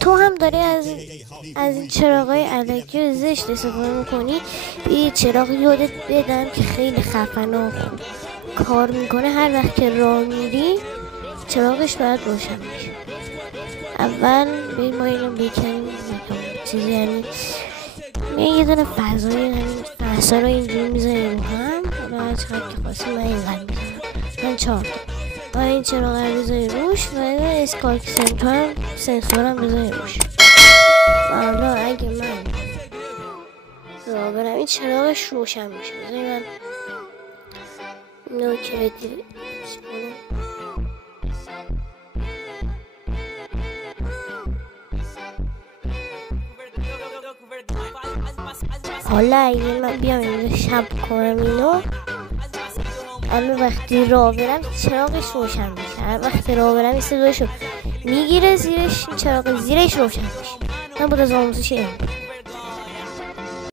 تو هم داری از این چراغای الکی زشت استفاده میکنی. یه چراغ یادت بدم که خیلی خفن و خوب کار میکنه. هر وقت که راه میری چراغش باید روشن میشه. اول بریم ما اینو بکنیم چیزی، یعنی یه دونه فضا رو اینجوری میذاریم رو هم. حالا چقدر که خواستی من اینقدر میذارم، من 4 تا. این چراغ رو بذاری روش و اسکالک سنسورم بذاری روش. حالا اگه من راه برم این چراغش روشن میشه. بذاری من اینو کلیدی حالا اگه من بیام اینجا شب کنم اینو، الان وقتی راه برم چراغش روشن میشه. هر وقتی راه برم این صداشو میگیره زیرش، چراغ زیرش روشن میشه. من بود از آموزش این